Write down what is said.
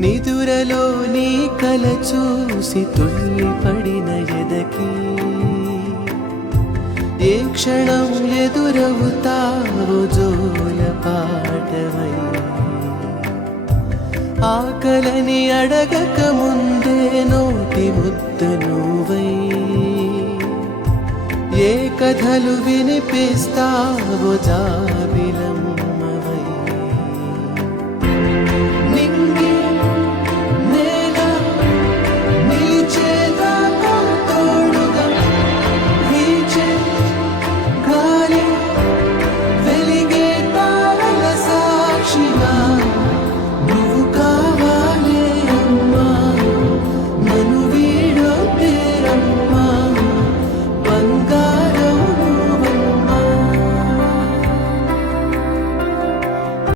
నిదురలో నీ కల చూసి తుల్లిపడిన ఎదకి ఏ క్షణం ఎదురవుతావో జోల పాటవై ఆకలని అడగక ముందే నోటి ముద్ద నువ్వై ఏ కథలు వినిపిస్తావో జాబిలం